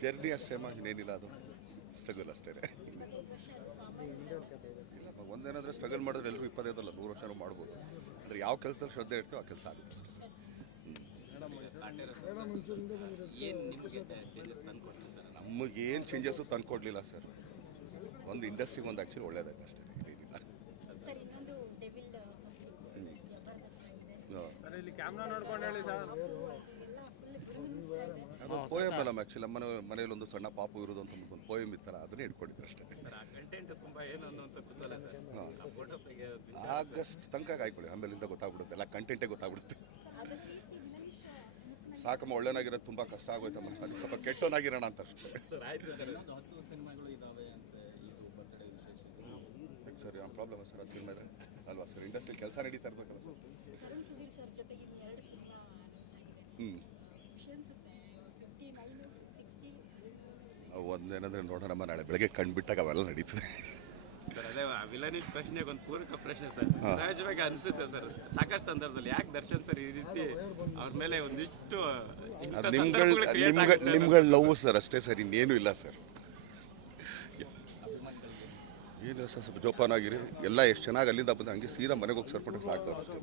Journey ಅಷ್ಟೇ ಅಮ್ಮ ಇನ್ನೇನಿಲ್ಲ ಅದು. ಸ್ಟ್ರಗಲ್ ಅಷ್ಟೇ ಒಂದೇನಾದ್ರೆ ಸ್ಟ್ರಗಲ್ ಮಾಡಿದ್ರೆ ಎಲ್ಲರೂ ಇಪ್ಪತ್ತೈದಲ್ಲ ನೂರು ವರ್ಷನೂ ಮಾಡ್ಬೋದು. ಅಂದ್ರೆ ಯಾವ ಕೆಲಸದಲ್ಲಿ ಶ್ರದ್ಧೆ ಇರ್ತೀವೋ ಆ ಕೆಲಸ ಆಗುತ್ತೆ. ಏನು ನಿಮಗೆ ಚೇಂಜಸ್ ತಂದು ಕೊಡಲಿಲ್ಲ ಸರ್? ನಮಗೇನು ಚೇಂಜಸ್ಸು ತಂದ್ಕೊಡ್ಲಿಲ್ಲ ಸರ್. ಒಂದು ಇಂಡಸ್ಟ್ರಿಗೆ ಒಂದು ಆ್ಯಕ್ಚುಲಿ ಒಳ್ಳೇದಾಯ್ತು ಅಷ್ಟೇ ಏನಿಲ್ಲ. ಇಲ್ಲಿ ಕ್ಯಾಮ್ರಾ ನೋಡ್ಕೊಂಡು ಹೇಳಿ ಸರ್. ಅದು ಪೋಯಮ್ ಅಲ್ಲ ಆ್ಯಕ್ಚುಲಿ ಮನೆ ಮನೆಯಲ್ಲಿ ಒಂದು ಸಣ್ಣ ಪಾಪು ಇರೋದು ಅಂತ ಒಂದು ಪೋಯಮ್ ಇತ್ತಲ್ಲ ಅದನ್ನೇ ಇಟ್ಕೊಂಡಿದ್ರು ಅಷ್ಟೇ. ಸರ್ ಆ ಕಂಟೆಂಟ್ ತುಂಬ ಏನು ಅನ್ನೋಂಥ ಕುತೂಹಲ ಸರ್. ಆ ಫೋಟೋ ತೆಗೆಯೋದು ಆಗಸ್ಟ್ ತನಕ ಕಾಯ್ಕೊಳ್ಳಿ ಆಮೇಲಿಂದ ಗೊತ್ತಾಗ್ಬಿಡುತ್ತೆ ಎಲ್ಲ ಕಂಟೆಂಟೇ ಗೊತ್ತಾಗ್ಬಿಡುತ್ತೆ. ಸಾಕಮ್ಮ ಒಳ್ಳೆನಾಗಿರೋದು ತುಂಬ ಕಷ್ಟ ಆಗೋಯ್ತಮ್ಮ ಅದಕ್ಕೆ ಸ್ವಲ್ಪ ಕೆಟ್ಟೋನಾಗಿರೋಣ ಅಂತ ಅಷ್ಟೇ. Sir problem sir. ಅದು ಸಿನಿಮಾ ಇದೆ ಅಲ್ವಾ ಸರ್ ಇಂಡಸ್ಟ್ರಿ ಕೆಲಸ ನಡೀತಾ ಇರ್ಬೇಕಲ್ಲ ಅರುಣ್ ಸುಧೀರ್ ಸರ್ ಜೊತೆಗೆ ಇನ್ನು ಎರಡು ಸಿನಿಮಾ ಅನೌನ್ಸ್ ಆಗಿದೆ ಹ್ಞೂ ಖುಷಿ ಅನ್ಸುತ್ತೆ ಫಿಫ್ಟಿ ನೈನ್ ಸಿಕ್ಸ್ಟಿ ಒಂದೇನಂದ್ರೆ ನೋಡೋಣಮ್ಮ ನಾಳೆ ಬೆಳಗ್ಗೆ ಕಣ್ಬಿಟ್ಟಾಗ ಅವೆಲ್ಲ ನಡೀತದೆ. ಸರ್ ಅದೇ ವಿಲನಿಶ್ ಪ್ರಶ್ನೆಗೆ ಒಂದು ಪೂರಕ ಪ್ರಶ್ನೆ ಸರ್. ಸಹಜವಾಗಿ ಅನಿಸುತ್ತೆ ಸರ್. ಸಾಕಷ್ಟು ಸಂದರ್ಭದಲ್ಲಿ ಯಾಕೆ ದರ್ಶನ್ ಸರ್ ಈ ರೀತಿ ಅವ್ರ ಮೇಲೆ ಒಂದಿಷ್ಟು ನಿಮ್ಗಳ ನಿಮ್ಗಳ ನಿಮ್ಗಳ ಲವ್ ಸರ್ ಅಷ್ಟೇ ಸರ್ ಇನ್ನೇನು ಇಲ್ಲ ಸರ್. ಏನಿಲ್ಲ ಸರ್ ಸ್ವಲ್ಪ ಜೋಪಾನಾಗಿರಿ ಎಲ್ಲ ಎಷ್ಟು ಚೆನ್ನಾಗಿ ಅಲ್ಲಿಂದ ಬಂದು ಹಂಗೆ ಸೀದಾ ಮನೆಗೆ ಹೋಗಿ ಸರ್ಪಟ್ಟು ಸಾಕು ಅಷ್ಟೇ.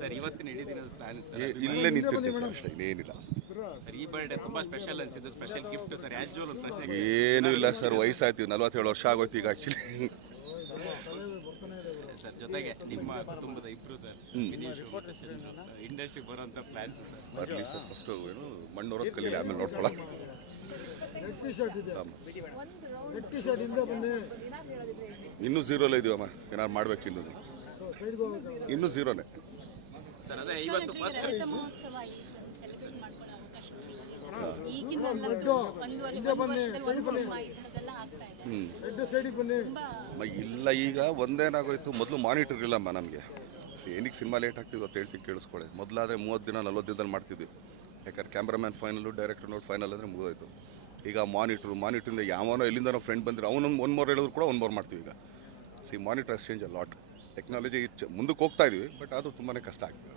ಸರ್ ಇವತ್ತಿನ ಇಡೀ ದಿನದ ಪ್ಲಾನ್ ಇಲ್ಲೇ ಅಷ್ಟೇ ಇನ್ನೇನಿಲ್ಲ. ಸರ್ ಈ ಬರ್ಡೇ ತುಂಬಾ ಸ್ಪೆಷಲ್ ಅನ್ಸಿದ್ದು ಸ್ಪೆಷಲ್ ಗಿಫ್ಟ್ ಸರ್. ಆ್ಯಸ್ ಅಂತ ಪ್ರಶ್ನೆ ಏನೂ ಇಲ್ಲ ಸರ್ ವಯಸ್ಸಾಯ್ತು ನಲ್ವತ್ತೇಳು ವರ್ಷ ಆಗೋಯ್ತು ಈಗ ಆ್ಯಕ್ಚುಲಿ ಸರ್ ಜೊತೆಗೆ ನಿಮ್ಮ ಕುಟುಂಬದ ಇಬ್ರು ಸರ್. ಇಂಡಸ್ಟ್ರಿಗೆ ಬರುವಂತ ಪ್ಲಾನ್ಸ್ ಸರ್. ಬರಲಿ ಸರ್ ಫಸ್ಟು ಏನು ಮಣ್ಣು ಕಲೀಲಿ ಆಮೇಲೆ ನೋಡ್ಕೊಳ್ಳ ರೆಡ್ ಟಿ ಶರ್ಟ್ ಇದೆ ರೆಡ್ ಟಿ ಶರ್ಟ್ ಹಿಂದೆ ಬನ್ನಿ. ಇನ್ನೂ ಝೀರೋಲೇ ಇದೀವಮ್ಮ ಏನಾದ್ರು ಮಾಡ್ಬೇಕು ಇನ್ನು. ಇನ್ನೂ ಝೀರೋನೇ. ಸರ್ ಅದೇ ಇವತ್ತು ಫಸ್ಟ್ ಇಲ್ಲ ಈಗ ಒಂದೇನಾಗೋಯ್ತು ಮೊದಲು ಮಾನಿಟರ್ ಇಲ್ಲಮ್ಮ ನಮಗೆ. ಏನಕ್ಕೆ ಸಿನಿಮಾ ಲೇಟ್ ಆಗ್ತಿದ್ವಿ ಅಂತ ಹೇಳ್ತೀನಿ ಕೇಳಿಸ್ಕೊಳ್ಳಿ. ಮೊದಲಾದರೆ ಮೂವತ್ತು ದಿನ ನಲ್ವತ್ತು ದಿನದಲ್ಲಿ ಮಾಡ್ತಿದ್ವಿ. ಯಾಕಂದ್ರೆ ಕ್ಯಾಮ್ರಾಮ್ಯಾನ್ ಫೈನಲ್ಲು ಡೈರೆಕ್ಟರ್ ನೋಡಿ ಫೈನಲ್ ಅಂದರೆ ಮುಗಿದೋಯ್ತು. ಈಗ ಮಾನಿಟ್ರು ಮಾನಿಟ್ರಿಂದ ಯಾವನೋ ಎಲ್ಲಿಂದನೋ ಫ್ರೆಂಡ್ ಬಂದಿರೋ ಅವನೊಂದು ಒಂದು ಮೋರ್ ಹೇಳಿದ್ರು ಕೂಡ ಒನ್ ಮೋರ್ ಮಾಡ್ತೀವಿ ಈಗ. C monitor exchange lot technology ಮುಂದಕ್ಕೆ ಹೋಗ್ತಾ ಇದೀವಿ ಬಟ್ ಅದು ತುಂಬಾ ಕಷ್ಟ ಆಗ್ತದೆ.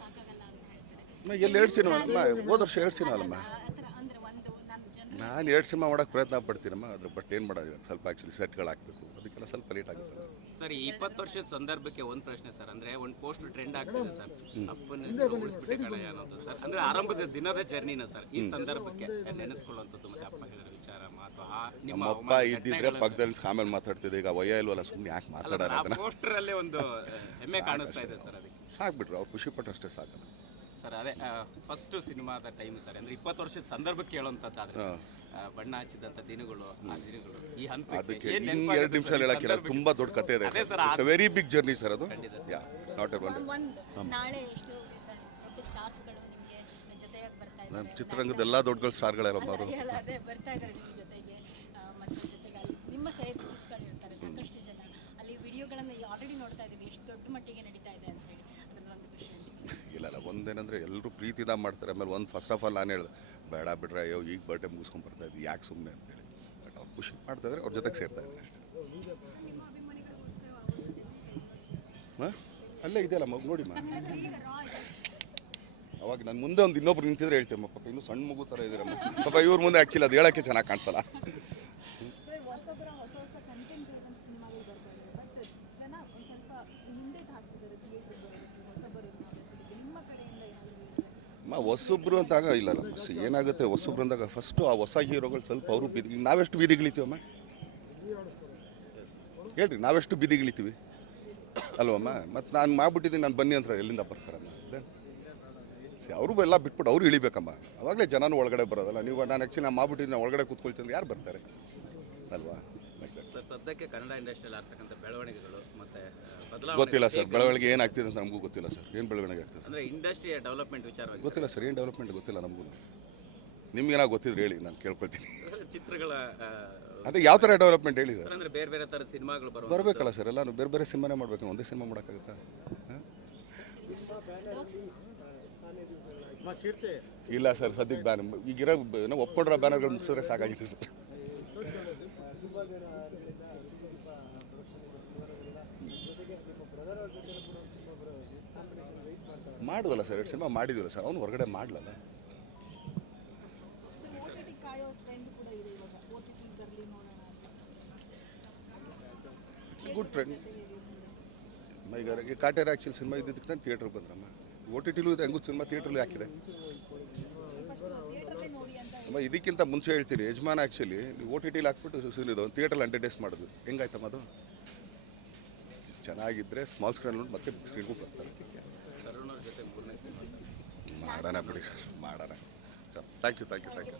ಸಾಕಾಗಲ್ಲ ಅಂತ ಹೇಳ್ತಾರೆ. ಎಲ್ಲಿ ಎರಡು ಸಿನಿಮಾ ಅಲ್ಲಮ್ಮ ಹೋದ ವರ್ಷ ಎರಡು ಸಿನಿಮಾ ಅಲ್ಲಮ್ಮ. ನಾನು ಎರಡು ಸಿನಿಮಾ ಮಾಡೋಕ್ಕೆ ಪ್ರಯತ್ನ ಪಡ್ತೀನಮ್ಮ ಅದ್ರ ಬಟ್ ಏನು ಮಾಡೋದು ಇವಾಗ? ಸ್ವಲ್ಪ ಆ್ಯಕ್ಚುಲಿ ಸೆಟ್ಗಳು ಹಾಕಬೇಕು ಅದಕ್ಕೆಲ್ಲ ಸ್ವಲ್ಪ ಲೇಟ್ ಆಗುತ್ತೆ ಸರ್ ಈ ಇಪ್ಪತ್ತು ವರ್ಷದ ಸಂದರ್ಭಕ್ಕೆ ಒಂದು ಪ್ರಶ್ನೆ ಸರ್ ಅಂದರೆ ಒಂದು ಪೋಸ್ಟ್ ಟ್ರೆಂಡ್ ಆಗ್ತದೆ ಸರ್. ಅಪ್ಪನ ಹೆಸರು ಉಳಿಸ್ಬಿಟ್ಟೆ ಕಣಯ್ಯ ಅನ್ನೋದು ಸರ್. ಅಂದರೆ ಆರಂಭದ ದಿನದ ಜರ್ನಿನ ಸರ್ ಈ ಸಂದರ್ಭಕ್ಕೆ ನೆನೆಸ್ಕೊಳ್ಳುವಂಥದ್ದು ಮತ್ತೆ ಅಪ್ಪ ಹೇಳಿದ ವಿಚಾರ ಮಾತು ಆ ನಿಮ್ಮ ಅಪ್ಪ ಇದ್ದಿದ್ರೆ ಪಕ್ಕದಲ್ಲಿ ಆಮೇಲೆ ಮಾತಾಡ್ತಿದ್ದೆ ಈಗ ವಯ ಇಲ್ವಲ್ಲ ಸುಮ್ಮನೆ ಯಾಕೆ ಮಾತಾಡೋಣ ಪೋಸ್ಟರಲ್ಲೇ ಪೋಸ್ಟರ್ ಅಲ್ಲೇ ಒಂದು ಹೆಮ್ಮೆ ಕಾಣಿಸ್ತಾ ಇದೆ ಸರ್ ಅದಕ್ಕೆ. ಸಾಕ್ಬಿಟ್ರು ಅವ್ರು ಖುಷಿ ಪಟ್ಟಷ್ಟೇ ಸಾಕಲ್ಲ. ಸರ್ ಅದೇ ಫಸ್ಟ್ ಸಿನಿಮಾದ ಟೈಮ್ ಸರ್ ಅಂದ್ರೆ ಇಪ್ಪತ್ತು ವರ್ಷದ ಸಂದರ್ಭಕ್ಕೆ ಹೇಳುವಂಥದ್ದಾದ್ರೆ ಆ, ಬಣ್ಣ ಹಚ್ಚಿದಂತ ದಿನಗಳು ಆ ದಿನಗಳು ಈ ಹಂತ ಅದಕ್ಕೆ ಇನ್ನು ಎರಡು ನಿಮಿಷ ಹೇಳಕ್ಕಿಲ್ಲ ತುಂಬಾ ದೊಡ್ಡ ಕತೆ ಇದೆ ಅದೇ sir, it's very big journey sir ಅದು. ಖಂಡಿತ yeah it's not a one ಒಂದು ನಾಳೆ ಎಷ್ಟು ದೊಡ್ಡ ಸ್ಟಾರ್ಸ್ಗಳು ನಿಮಗೆ ಜೊತೆಯಾಗಿ ಬರ್ತಾ ನನ್ನ ಇದ್ದಾರೆ ಚಿತ್ರರಂಗದ ಎಲ್ಲ ದೊಡ್ಡ ಸ್ಟಾರ್ಗಳೆಲ್ಲ ಅವರು. ಅಲ್ಲ, ಅದೇ ಬರ್ತಾ ಇದ್ದಾರೆ ನಿಮ್ಮ ಜೊತೆಗೆ ಮತ್ತೆ ಜೊತೆಗೆ ಅಲ್ಲಿ ನಿಮ್ಮ ಸೆಲೆಬ್ರಿಟೀಸ್ಗಳು ಇರ್ತಾರೆ ಸಾಕಷ್ಟು ಜನ. ಅಲ್ಲಿ ವಿಡಿಯೋಗಳನ್ನು ಆಲ್ರೆಡಿ ನೋಡ್ತಾ ಇದ್ದೀವಿ. ಎಷ್ಟು ದೊಡ್ಡ ಮಟ್ಟಿಗೆ ನಡೀತಾ ಇದೆ ಅಂತ ಹೇಳಿ ಅದ್ರಲ್ಲಿ ಒಂದು ಖುಷಿ ಅನ್ಸುತ್ತೆ. ಇಲ್ಲ ಒಂದೇನಂದರೆ ಎಲ್ಲರೂ ಪ್ರೀತಿದ ಮಾಡ್ತಾರೆ. ಆಮೇಲೆ ಒಂದು ಫಸ್ಟ್ ಆಫ್ ಆಲ್ ನಾನು ಹೇಳಿದೆ, ಬೇಡ ಬಿಡ್ರೆ ಅಯ್ಯೋ, ಈಗ ಬರ್ಡೇ ಮುಗಿಸ್ಕೊಂಡು ಬರ್ತಾ ಇದ್ವಿ. ಯಾಕೆ ಸುಮ್ಮನೆ ಅಂತೇಳಿ ಬಟ್ ಅವ್ರು ಖುಷಿ ಮಾಡ್ತಾ ಇದ್ರೆ, ಅವ್ರ ಜೊತೆಗೆ ಸೇರ್ತಾ ಇದ್ದಾರೆ ಅಷ್ಟೇ. ಹಾಂ? ಅಲ್ಲೇ ಇದೆಯಲ್ಲ ಮಗು? ನೋಡಿ ಮಾ ಅವಾಗ ನಾನು ಮುಂದೆ ಒಂದು ಇನ್ನೊಬ್ರು ನಿಂತಿದ್ರೆ ಹೇಳ್ತೇವೆ ಪಾಪ ಇನ್ನೂ ಸಣ್ಣ ಮಗು ಥರ ಇದ್ದೀರಮ್ಮ. ಪಾಪ ಇವ್ರ ಮುಂದೆ ಆ್ಯಕ್ಚುಲಿ ಅದು ಹೇಳೋಕ್ಕೆ ಚೆನ್ನಾಗಿ ಕಾಣಿಸಲ್ಲ ಸರ್ ಹೊಸಬರ ಹೊಸ ಹೊಸ ಕಂಟೆಂಟ್ ಇರುವಂಥ ಸಿನಿಮಾಗಳು ಬರ್ತಾ ಇದೆ ಬಟ್ ಜನ ಒಂದು ಸ್ವಲ್ಪ ಹಿಂದೇಟ್ ಹಾಕ್ತಿದ್ದಾರೆ ಥಿಯೇಟ್ರಿಗೆ ಬರೋದಕ್ಕೆ ಹೊಸಬರು ನಿಮ್ಮ ಕಡೆಯಿಂದ ಏನಾದರೂ ಹೇಳಿದ್ರೆ ಅಮ್ಮ ಹೊಸಬ್ರು ಅಂತಾಗ ಇಲ್ಲ ಏನಾಗುತ್ತೆ ಹೊಸಬ್ರು ಅಂದಾಗ ಫಸ್ಟು ಆ ಹೊಸ ಹೀರೋಗಳು ಸ್ವಲ್ಪ ಅವರು ಬೀದಿ ನಾವೆಷ್ಟು ಬೀದಿಗಿಳಿತೀವಮ್ಮ? ಹೇಳ್ರಿ, ನಾವೆಷ್ಟು ಬೀದಿಗಿಳಿತೀವಿ? ಅಲ್ವಮ್ಮ? ಮತ್ತು ನಾನು ಮಾಡ್ಬಿಟ್ಟಿದ್ದೀನಿ, ನಾನು ಬನ್ನಿ ಅಂತ ಎಲ್ಲಿಂದ ಬರ್ತಾರಮ್ಮ? ಅವರು ಎಲ್ಲ ಬಿಟ್ಬಿಟ್ಟು ಅವರು ಇಳಿಬೇಕಮ್ಮ. ಅವಾಗಲೇ ಜನನೂ ಒಳಗಡೆ ಬರೋದಲ್ಲ. ನೀವು ನಾನು ಆ್ಯಕ್ಚುಲಿ ನಾನು ಮಾಡ್ಬಿಟ್ಟಿದ್ದೀನಿ ಒಳಗಡೆ ಕೂತ್ಕೊಳ್ತೀನಿ ಯಾರು ಬರ್ತಾರೆ? ಅಲ್ವಾ. ಸರ್ ಸದ್ಯಕ್ಕೆ ಕನ್ನಡ ಇಂಡಸ್ಟ್ರಿಯಲ್ಲಿ ಆಗ್ತಕ್ಕಂಥ ಬೆಳವಣಿಗೆಗಳು ಮತ್ತೆ ಬದಲಾವಣೆ ಗೊತ್ತಿಲ್ಲ ಸರ್ ಬೆಳವಣಿಗೆ ಏನಾಗ್ತಿದೆ ಅಂತ ನಮಗೂ ಗೊತ್ತಿಲ್ಲ ಸರ್. ಏನು ಬೆಳವಣಿಗೆ ಆಗ್ತದೆ? ಅಂದರೆ ಇಂಡಸ್ಟ್ರಿಯ ಡೆವಲಪ್ಮೆಂಟ್ ವಿಚಾರವಾಗಿ ಗೊತ್ತಿಲ್ಲ ಸರ್ ಏನು ಡೆವಲಪ್ಮೆಂಟ್ ಗೊತ್ತಿಲ್ಲ ನಮಗೂ. ನಿಮ್ಗೇನಾಗ ಗೊತ್ತಿದ್ರೆ ಹೇಳಿ ನಾನು ಕೇಳ್ಕೊಳ್ತೀನಿ. ಚಿತ್ರಗಳ ಆ, ಅದೇ ಯಾವ ಥರ ಡೆವಲಪ್ಮೆಂಟ್ ಹೇಳಿ ಸರ್ ಅಂದ್ರೆ ಬೇರೆ ಬೇರೆ ಥರದ ಸಿನಿಮಾಗಳು ಬರೋ ಬರಬೇಕಲ್ಲ ಸರ್ ಎಲ್ಲ ಬೇರೆ ಬೇರೆ ಸಿನಿಮಾನೇ ಮಾಡಬೇಕು ಒಂದೇ ಸಿನಿಮಾ ಮಾಡೋಕ್ಕಾಗುತ್ತಾ? ಇಲ್ಲ ಸರ್ ಸದ್ಯಕ್ಕೆ ಬ್ಯಾನ್ ಈಗಿರೋ ಏನೋ ಒಪ್ಕೊಂಡಿರೋ ಬ್ಯಾನರ್ಗಳು ಮುಗಿಸಿದ್ರೆ ಸಾಕಾಗಿದೆ ಸರ್. ಮಾಡುವಲ್ಲ ಸರ್ ಎರಡು ಸಿನಿಮಾ ಮಾಡಿದ್ವಲ್ಲ ಸರ್ ಅವನು ಹೊರಗಡೆ ಮಾಡಲಲ್ಲ? ಗುಡ್ ಟ್ರೆಂಡ್ ಈಗ ಕಾಟೇರ್ ಆ್ಯಕ್ಚುಲಿ ಸಿನಿಮಾ ಇದ್ದಿದ್ದಕ್ಕೆ ನಾನು ಥಿಯೇಟ್ರಿಗೆ ಬಂದ್ರಮ್ಮ. ಓ ಟಿ ಟಿಲೂ ಇದೆ ಹೆಂಗೂ ಸಿನಿಮಾ ಥಿಯೇಟ್ರಲ್ಲಿ ಹಾಕಿದೆ ಅಮ್ಮ ಇದಕ್ಕಿಂತ ಮುಂಚೆ ಹೇಳ್ತೀನಿ ಯಜಮಾನ ಆ್ಯಕ್ಚುಲಿ ನೀವು ಓ ಟಿ ಟಿಲಿ ಹಾಕ್ಬಿಟ್ಟು ಸುಲಿದು ಥಿಯೇಟ್ರಲ್ಲಿ ಹಂಡ್ರೆಡ್ ಡೇಸ್ ಮಾಡೋದು. ಹೆಂಗಾಯ್ತಮ್ಮ ಅದು? ಚೆನ್ನಾಗಿದ್ದರೆ ಸ್ಮಾಲ್ ಸ್ಕ್ರೀನ್ ನೋಡಿ ಮತ್ತೆ ಬಿಗ್ ಸ್ಕ್ರೀನ್ಗೂ ಬರ್ತಾರೆ ತರುಣ್ ಅವ್ರ ಜೊತೆ ಮೂರನೇ ಸಿನಿಮಾ ಸರ್ ಮಾಡೋಣ ಬಿಡಿ ಸರ್ ಮಾಡೋಣ. Thank you thank you thank you